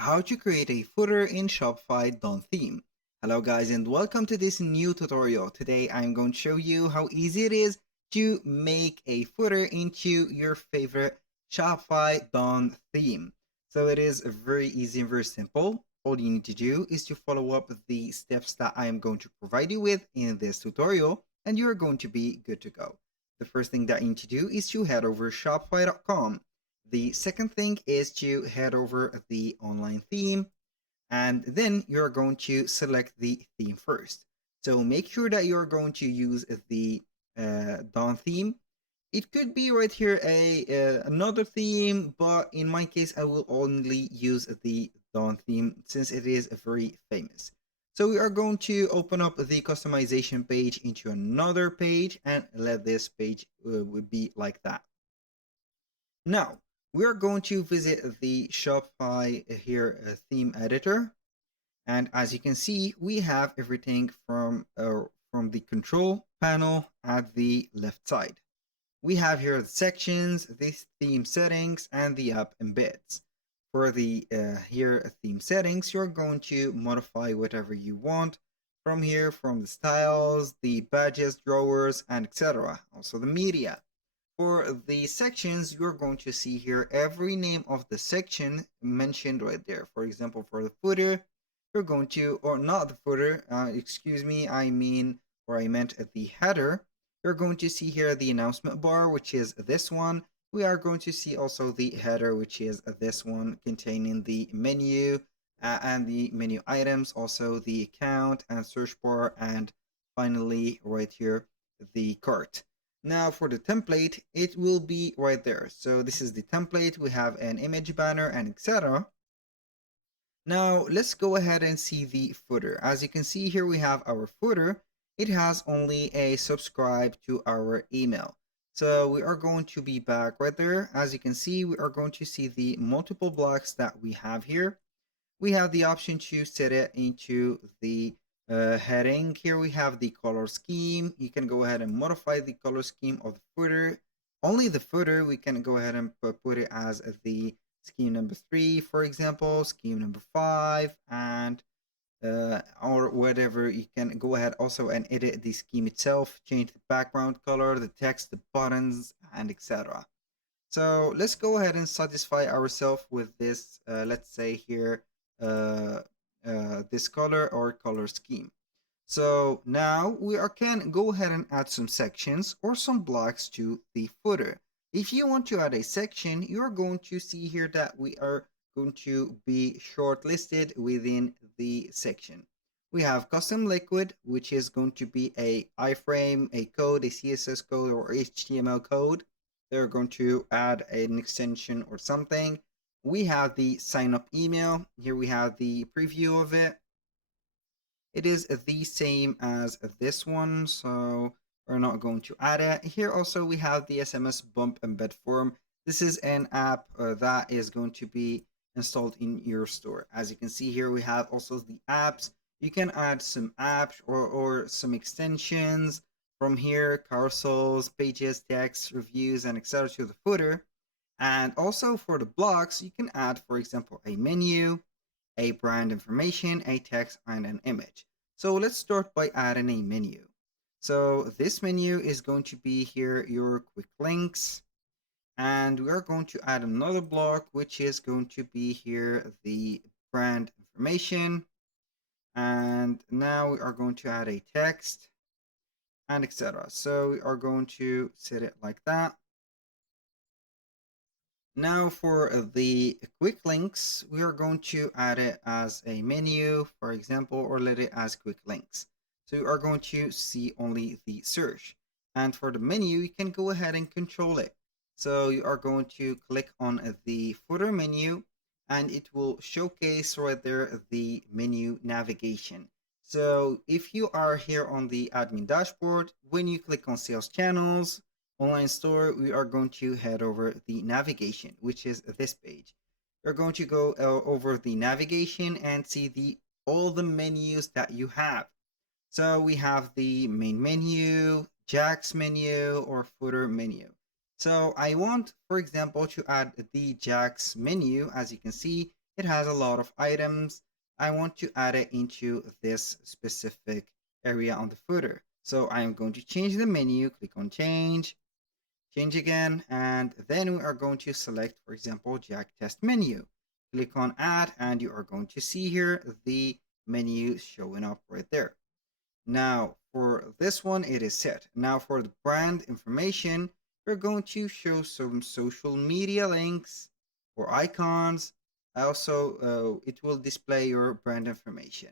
how to create a footer in Shopify Dawn Theme. Hello guys and welcome to this new tutorial. Today I'm going to show you how easy it is to make a footer into your favorite Shopify Dawn theme. So it is very easy and very simple. All you need to do is to follow up the steps that I am going to provide you with in this tutorial and you're going to be good to go. The first thing that you need to do is to head over shopify.com. The second thing is to head over the online theme, and then you're going to select the theme first. So make sure that you're going to use the Dawn theme. It could be right here another theme, but in my case, I will only use the Dawn theme since it is very famous. So we are going to open up the customization page into another page and let this page be like that. Now, we're going to visit the Shopify here theme editor. And as you can see, we have everything from the control panel at the left side. We have here the sections, the theme settings, and the app embeds. For the here theme settings, you're going to modify whatever you want from here, from the styles, the badges, drawers, and etc. Also the media. For the sections, you're going to see here every name of the section mentioned right there. For example, for the footer, you're going to, or not the footer, excuse me, I meant at the header. You're going to see here the announcement bar, which is this one. We are going to see also the header, which is this one, containing the menu and the menu items, also the account and search bar, and finally right here, the cart. Now for the template, it will be right there. So this is the template. We have an image banner and etc. Now let's go ahead and see the footer. As you can see here, we have our footer. It has only a subscribe to our email. So we are going to be back right there. As you can see, we are going to see the multiple blocks that we have here. We have the option to set it into the heading. Here we have the color scheme. You can go ahead and modify the color scheme of the footer. Only the footer, we can go ahead and put it as the scheme number 3, for example, scheme number 5, and or whatever. You can go ahead also and edit the scheme itself, change the background color, the text, the buttons, and etc. So let's go ahead and satisfy ourselves with this, let's say here, uh, this color or color scheme. So now we can go ahead and add some sections or some blocks to the footer. If you want to add a section, you're going to see here that we are going to be shortlisted within the section. We have custom liquid, which is going to be a iframe, a code, a CSS code, or HTML code. They're going to add an extension or something. We have the sign up email. Here we have the preview of it. It is the same as this one, so we're not going to add it. Here also we have the SMS bump embed form. This is an app that is going to be installed in your store. As you can see here, we have also the apps. You can add some apps or some extensions from here, carousels, pages, text, reviews, and etc. to the footer. And also for the blocks, you can add, for example, a menu, a brand information, a text, and an image. So let's start by adding a menu. So this menu is going to be here your quick links. And we are going to add another block, which is going to be here the brand information. And now we are going to add a text and etc. So we are going to set it like that. Now for the quick links, we are going to add it as a menu, for example, or let it as quick links. So you are going to see only the search. And for the menu, you can go ahead and control it. So you are going to click on the footer menu and it will showcase right there the menu navigation. So if you are here on the admin dashboard, when you click on sales channels, online store, we are going to head over the navigation, which is this page. You're going to go over the navigation and see all the menus that you have. So we have the main menu, Jack's menu, or footer menu. So I want, for example, to add the Jack's menu. As you can see, it has a lot of items. I want to add it into this specific area on the footer. So I am going to change the menu, click on change, change again, and then we are going to select, for example, Jack Test Menu. Click on add, and you are going to see here the menu showing up right there. Now, for this one, it is set. Now, for the brand information, we're going to show some social media links or icons. Also, it will display your brand information.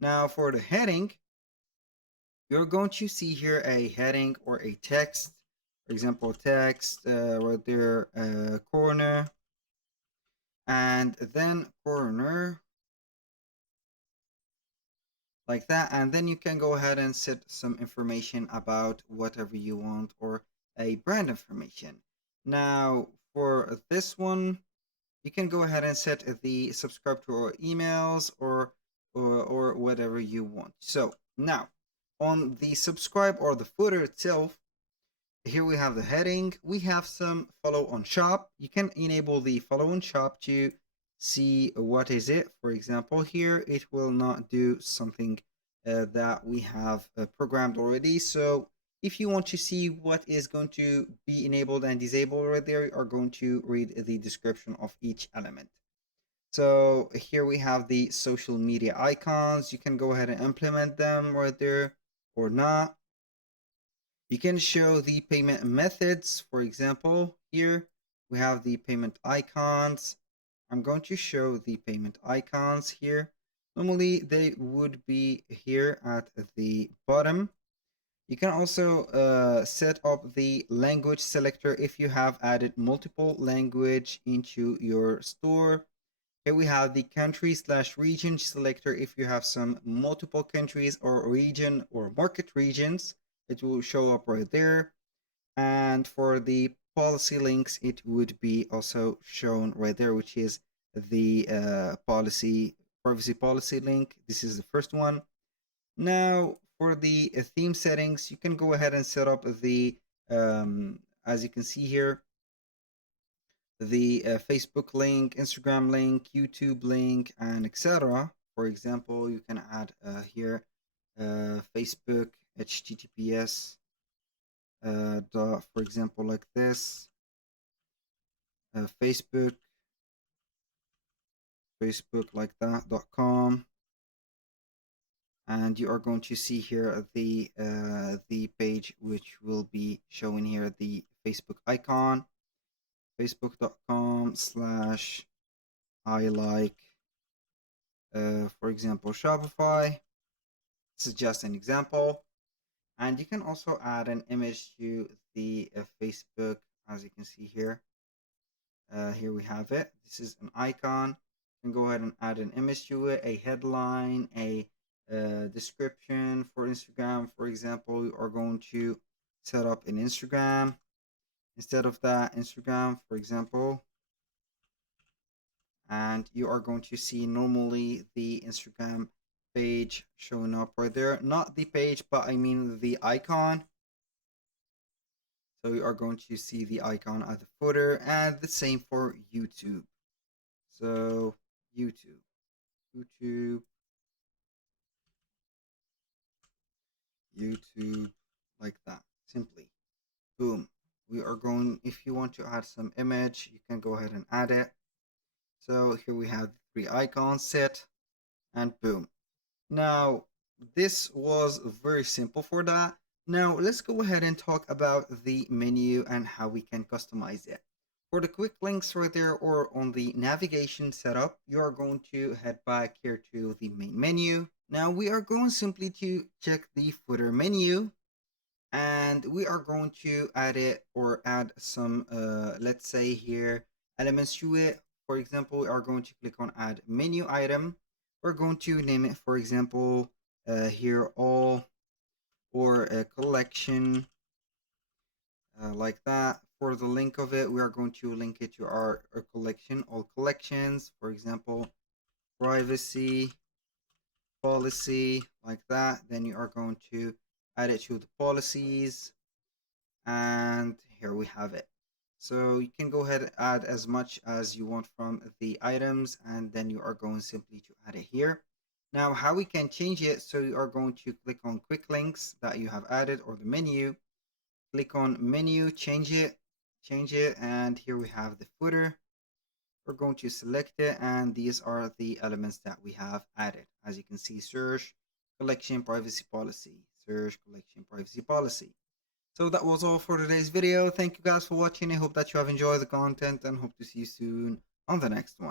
Now, for the heading, you're going to see here a heading or a text. For example, text right there, corner, and then corner like that. And then you can go ahead and set some information about whatever you want or a brand information. Now, for this one, you can go ahead and set the subscribe to our emails or whatever you want. So now on the subscribe or the footer itself, here we have the heading. We have some follow on shop. You can enable the follow on shop to see what is it. For example, here it will not do something that we have programmed already. So if you want to see what is going to be enabled and disabled right there, you are going to read the description of each element. So here we have the social media icons. You can go ahead and implement them right there or not. You can show the payment methods. For example, here we have the payment icons. I'm going to show the payment icons here. Normally they would be here at the bottom. You can also set up the language selector if you have added multiple language into your store. Here we have the country/region selector if you have some multiple countries or region or market regions. It will show up right there. And for the policy links, it would be also shown right there, which is the privacy policy link. This is the first one. Now, for the theme settings, you can go ahead and set up the, as you can see here, the Facebook link, Instagram link, YouTube link, and etc. For example, you can add here Facebook HTTPS for example, like this, Facebook like that.com, and you are going to see here the page which will be showing here the Facebook icon, facebook.com/I like, for example, Shopify. This is just an example. And you can also add an image to the Facebook, as you can see here. Here we have it. This is an icon. You can go ahead and add an image to it, a headline, a description for Instagram. For example, you are going to set up an Instagram. Instead of that, Instagram, for example. And you are going to see normally the Instagram page showing up right there. Not the page, but I mean the icon. So you are going to see the icon at the footer, and the same for YouTube. So YouTube, like that, simply. Boom. We are going, if you want to add some image, you can go ahead and add it. So here we have the three icons set, and boom. Now, this was very simple for that. Now, let's go ahead and talk about the menu and how we can customize it. For the quick links right there or on the navigation setup, you are going to head back here to the main menu. Now, we are going simply to check the footer menu, and we are going to add it or add some, let's say here, elements to it. For example, we are going to click on add menu item. We're going to name it, for example, here all, or a collection, like that. For the link of it, we are going to link it to our collection, all collections. For example, privacy policy, like that. Then you are going to add it to the policies, and here we have it. So you can go ahead and add as much as you want from the items, and then you are going simply to add it here. Now, how we can change it, so you are going to click on quick links that you have added or the menu, click on menu, change it, and here we have the footer. We're going to select it, and these are the elements that we have added. As you can see, search, collection, privacy policy, search, collection, privacy policy. So that was all for today's video. Thank you guys for watching. I hope that you have enjoyed the content and hope to see you soon on the next one.